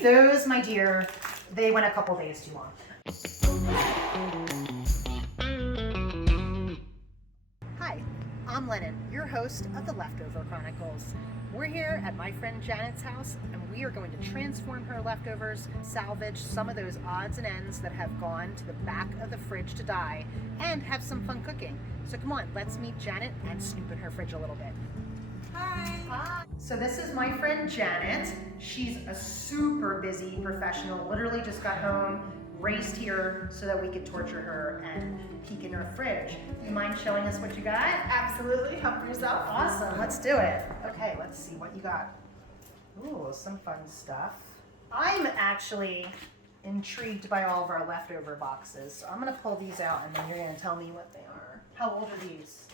Those, my dear, they went a couple days too long. Hi, I'm Lennon, your host of the Leftover Chronicles. We're here at my friend Janet's house, and we are going to transform her leftovers, salvage some of those odds and ends that have gone to the back of the fridge to die, and have some fun cooking. So come on, let's meet Janet and snoop in her fridge a little bit. Hi. Hi. So this is my friend Janet. She's a super busy professional, literally just got home, raced here so that we could torture her and peek in her fridge. You mind showing us what you got? Absolutely. Help yourself. Awesome, let's do it. Okay, let's see what you got. Ooh, some fun stuff. I'm actually intrigued by all of our leftover boxes. So I'm gonna pull these out and then you're gonna tell me what they are. How old are these?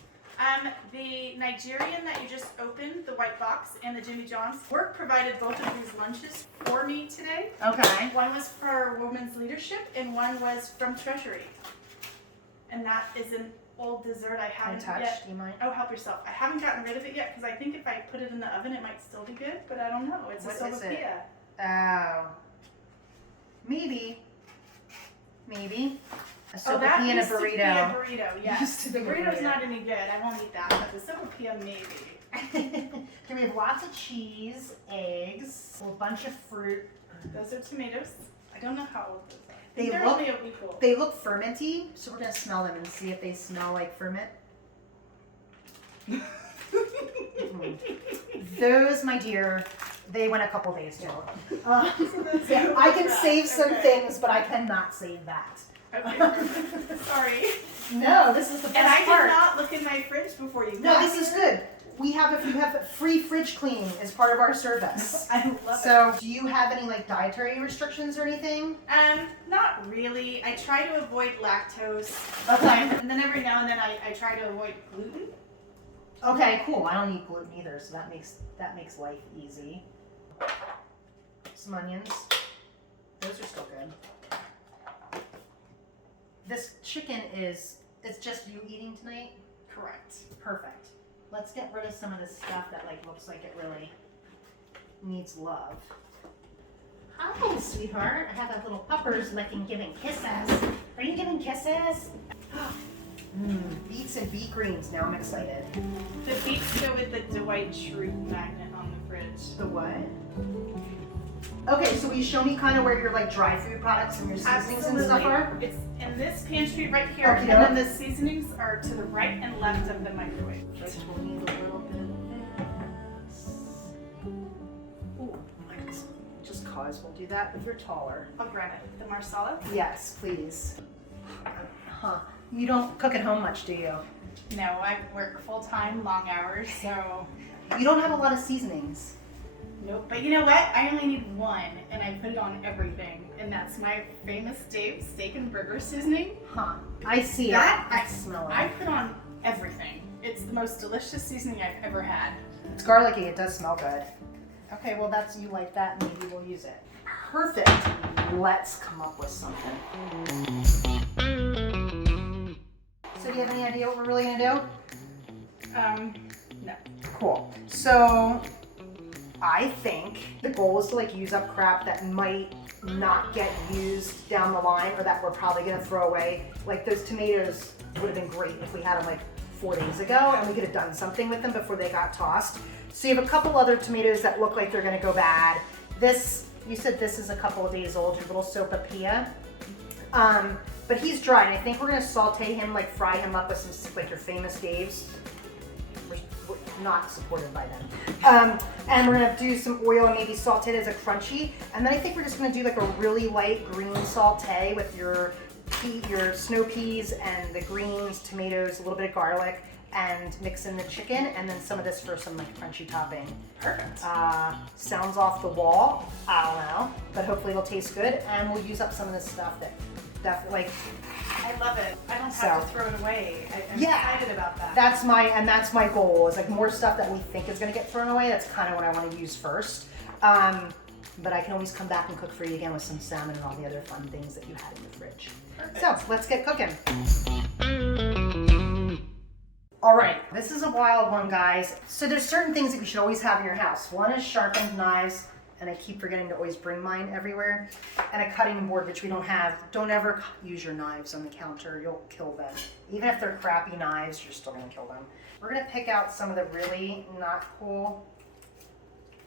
The Nigerian that you just opened, the white box, and the Jimmy John's. Work provided both of these lunches for me today. Okay. One was for Women's Leadership, and one was from Treasury. And that is an old dessert I haven't Untouched, yet. do you mind? Oh, help yourself. I haven't gotten rid of it yet because I think if I put it in the oven, it might still be good, but I don't know. It's What a is it? sopapilla. Oh. Maybe. Maybe. A Oh, that sopapilla and a used to be a burrito. burrito, yes. Used to The be a burrito's burrito. not any good. I won't eat that, but the sopapilla maybe. Here we have lots of cheese, eggs, a bunch of fruit. Those are tomatoes. I don't know how old those are. I They think they're look- only a week old. They look fermenty, so we're gonna smell them and see if they smell like ferment. Those, my dear, they went a couple days too long. Yeah, I can save some things, but I cannot save that. Okay. Sorry. No, this is the best And I part. did not look in my fridge before you. No, got this is here. good. We have free fridge cleaning as part of our service. I love So, do you have any like dietary restrictions or anything? it. Not really. I try to avoid lactose. Okay. And then every now and then I try to avoid gluten. Okay, cool. I don't eat gluten either, so that makes life easy. Some onions. Those are still good. This chicken it's just you eating tonight? Correct. Perfect. Let's get rid of some of this stuff that like looks like it really needs love. Hi, sweetheart. I have a little puppers giving kisses. Are you giving kisses? Beets and beet greens. Now I'm excited. The beets go with the Dwight Schrute magnet on the fridge. The what? Okay, so will you show me kind of where your like dry food products and your seasonings and stuff are? It's in this pantry right here, Okay. and then the seasonings are to the right and left of the microwave. Right, we'll need a little bit of this. Ooh, just cause we'll do that, but you're taller. I'll grab it. The marsala? Yes, please. Huh. You don't cook at home much, do you? No, I work full-time, long hours, so You don't have a lot of seasonings. nope. But you know what? I only need one, and I put it on everything, and that's my famous Dave's steak and burger seasoning. Huh. I see That it. I smell I it. put on everything. It's the most delicious seasoning I've ever had. It's garlicky. It does smell good. Okay, well you like that. Maybe we'll use it. Perfect. Let's come up with something. So do you have any idea what we're really gonna do? No. Cool. So I think the goal is to like use up crap that might not get used down the line or that we're probably gonna throw away. Like those tomatoes would have been great if we had them like 4 days ago and we could have done something with them before they got tossed. So you have a couple other tomatoes that look like they're gonna go bad. You said this is a couple of days old, your little sopapilla. But he's dry, and I think we're gonna saute him, like fry him up with some, like your famous Dave's. We're not supported by them. And we're gonna do some oil and maybe saute it as a crunchy. And then I think we're just gonna do like a really light green saute with your snow peas and the greens, tomatoes, a little bit of garlic, and mix in the chicken, and then some of this for some like crunchy topping. Perfect. Sounds off the wall, I don't know, but hopefully it'll taste good, and we'll use up some of this stuff that like I love it. I don't have to throw it away. I'm excited about that. That's my goal, is like more stuff that we think is gonna get thrown away. That's kind of what I want to use first. But I can always come back and cook for you again with some salmon and all the other fun things that you had in the fridge. Perfect. So let's get cooking. All right, this is a wild one, guys. So there's certain things that you should always have in your house. One is sharpened knives, and I keep forgetting to always bring mine everywhere, and a cutting board, which we don't have. Don't ever use your knives on the counter. You'll kill them. Even if they're crappy knives, you're still gonna kill them. We're gonna pick out some of the really not cool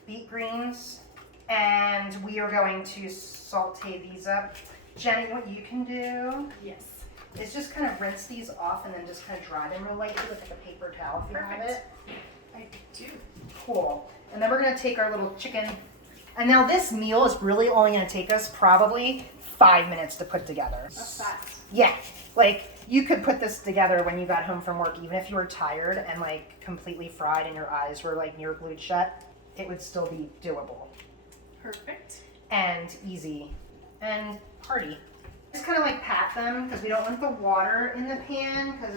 beet greens, and we are going to saute these up. Jenny, what you can do Yes. is just kind of rinse these off and then just kind of dry them real lightly with like a paper towel if you have it. I do. Cool. And then we're gonna take our little chicken. And now this meal is really only gonna take us probably 5 minutes to put together. That's fast. Yeah, like you could put this together when you got home from work, even if you were tired and like completely fried and your eyes were like near glued shut, it would still be doable. Perfect. And easy and hearty. Just kind of like pat them because we don't want the water in the pan because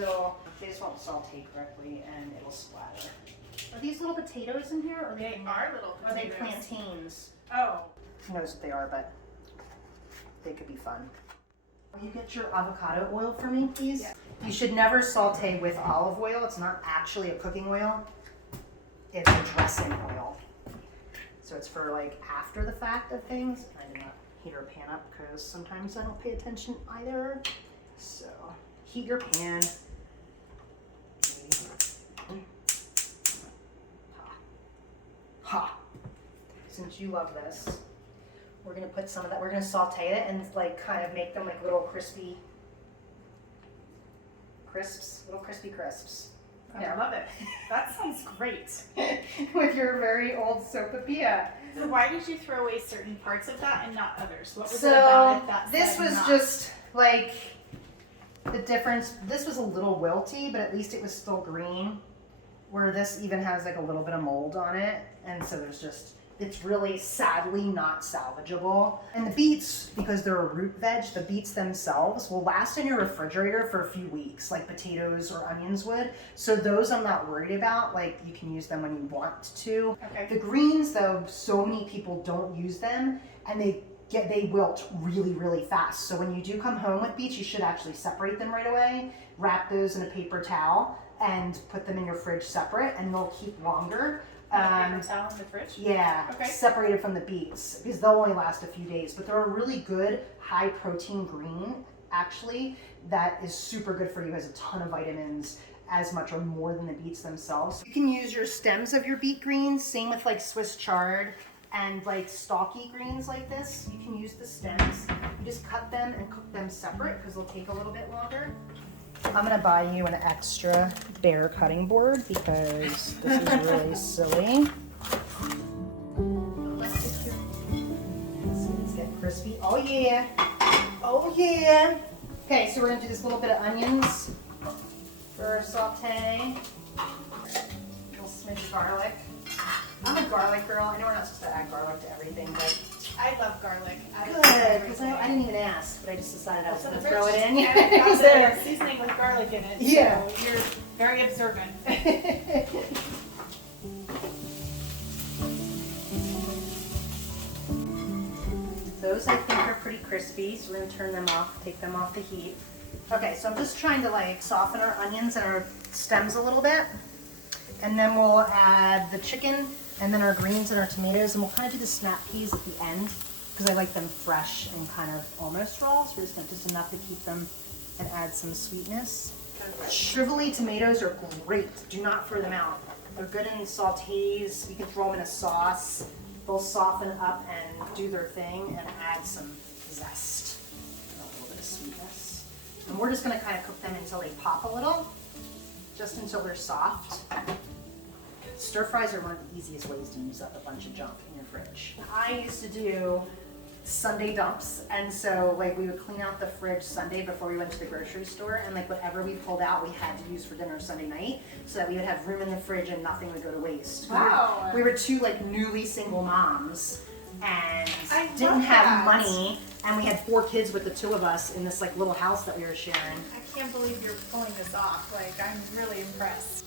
they just won't saute correctly and it'll splatter. Are these little potatoes in here? Or They are little Are they potatoes. plantains? Oh. Who knows what they are, but they could be fun. Will you get your avocado oil for me, please? Yeah. You should never saute with olive oil. It's not actually a cooking oil. It's a dressing oil. So it's for like after the fact of things. I did not heat our pan up because sometimes I don't pay attention either. So heat your pan. Ha. Since you love this, we're gonna put some of that, we're gonna saute it and like kind of make them like little crispy crisps, little crispy crisps. I love it. That sounds great. With your very old sopapilla. So why did you throw away certain parts of that and not others? What was So it about it that this said was not? just like the difference. This was a little wilty, but at least it was still green. Where this even has like a little bit of mold on it, and so there's just, it's really sadly not salvageable. And the beets, because they're a root veg, the beets themselves will last in your refrigerator for a few weeks, like potatoes or onions would. So those I'm not worried about. Like you can use them when you want to. Okay. The greens, though, so many people don't use them, and they wilt really, really fast. So when you do come home with beets, you should actually separate them right away. Wrap those in a paper towel and put them in your fridge separate, and they'll keep longer. Paper towel in the fridge? Yeah, Okay. separated from the beets because they'll only last a few days. But they're a really good high protein green, actually, that is super good for you. Has a ton of vitamins, as much or more than the beets themselves. You can use your stems of your beet greens. Same with like Swiss chard and like stalky greens like this. You can use the stems. You just cut them and cook them separate because they'll take a little bit longer. I'm gonna buy you an extra bare cutting board because this is really silly. Let's get crispy. Oh yeah. Oh yeah. Okay, so we're gonna do this little bit of onions for a saute. A little smidge of garlic. I'm a garlic girl. I know we're not supposed to add garlic to everything, but I love garlic. good, because I didn't even ask, but I just decided I was gonna throw it in. And it got the seasoning with garlic in it. Yeah. So you're very observant. Those I think are pretty crispy, so we're gonna turn them off, take them off the heat. Okay, so I'm just trying to like soften our onions and our stems a little bit. And then we'll add the chicken and then our greens and our tomatoes, and we'll kind of do the snap peas at the end because I like them fresh and kind of almost raw, so we're just gonna just enough to keep them and add some sweetness. Shrivelly tomatoes are great. Do not throw them out. They're good in sautés. You can throw them in a sauce. They'll soften up and do their thing and add some zest and a little bit of sweetness. And we're just gonna kind of cook them until they pop a little, just until they're soft. Stir fries are one of the easiest ways to use up a bunch of junk in your fridge. I used to do Sunday dumps, and so like we would clean out the fridge Sunday before we went to the grocery store, and like whatever we pulled out we had to use for dinner Sunday night, so that we would have room in the fridge and nothing would go to waste. Wow. We were two like newly single moms and I didn't love have that. money, and we had 4 kids with the 2 of us in this like little house that we were sharing. I can't believe you're pulling this off. Like, I'm really impressed.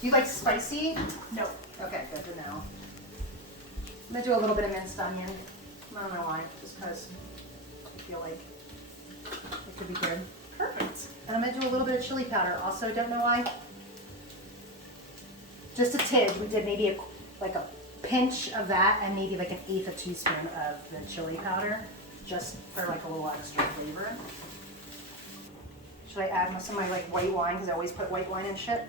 Do you like spicy? No. Okay, good to know. I'm gonna do a little bit of minced onion. I don't know why, just because I feel like it could be good. Perfect. And I'm gonna do a little bit of chili powder. Also, don't know why. Just a tidge. We did maybe like a pinch of that and maybe like an 1/8 of a teaspoon of the chili powder, just for like a little extra flavor. Should I add some of my like white wine, because I always put white wine in shit?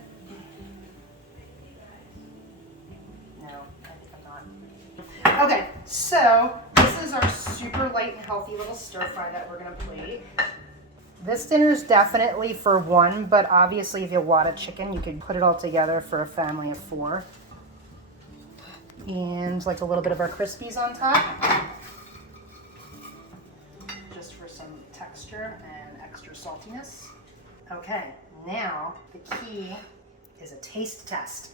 No, I think I'm not. Okay, so this is our super light and healthy little stir fry that we're gonna plate. This dinner is definitely for one, but obviously if you have a lot of chicken, you could put it all together for a family of 4. And like a little bit of our Crispies on top, just for some texture and extra saltiness. Okay, now the key is a taste test.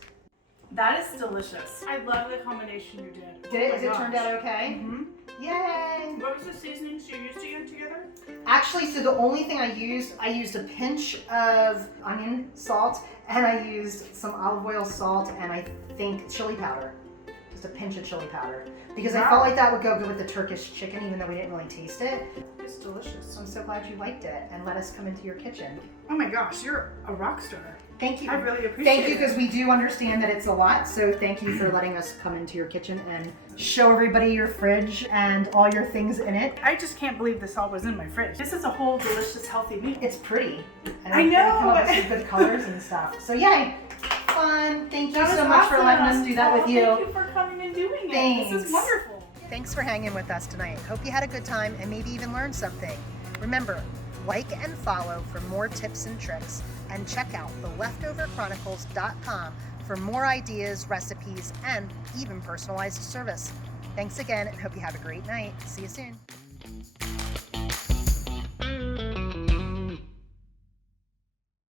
That is delicious. I love the combination you did. Did it? Has it turned out okay? Mm-hmm. Yay! What was the seasonings you used to get together? Actually, so the only thing I used a pinch of onion salt, and I used some olive oil, salt, and I think chili powder. Just a pinch of chili powder. Because I felt like that would go good with the Turkish chicken, even though we didn't really taste it. It's delicious. So I'm so glad you liked it and let us come into your kitchen. Oh my gosh, you're a rock star. Thank you. I really appreciate it. Thank you, because we do understand that it's a lot. So thank you for letting us come into your kitchen and show everybody your fridge and all your things in it. I just can't believe this all was in my fridge. This is a whole delicious, healthy meal. It's pretty. And I we know. come up with some good colors and stuff. So yay, fun. Thank you That so was much for letting awesome. us do that with you. Thank you for coming and doing it. Thanks. This is wonderful. Thanks for hanging with us tonight. Hope you had a good time and maybe even learned something. Remember, like and follow for more tips and tricks, and check out theleftoverchronicles.com for more ideas, recipes, and even personalized service. Thanks again, and hope you have a great night. See you soon.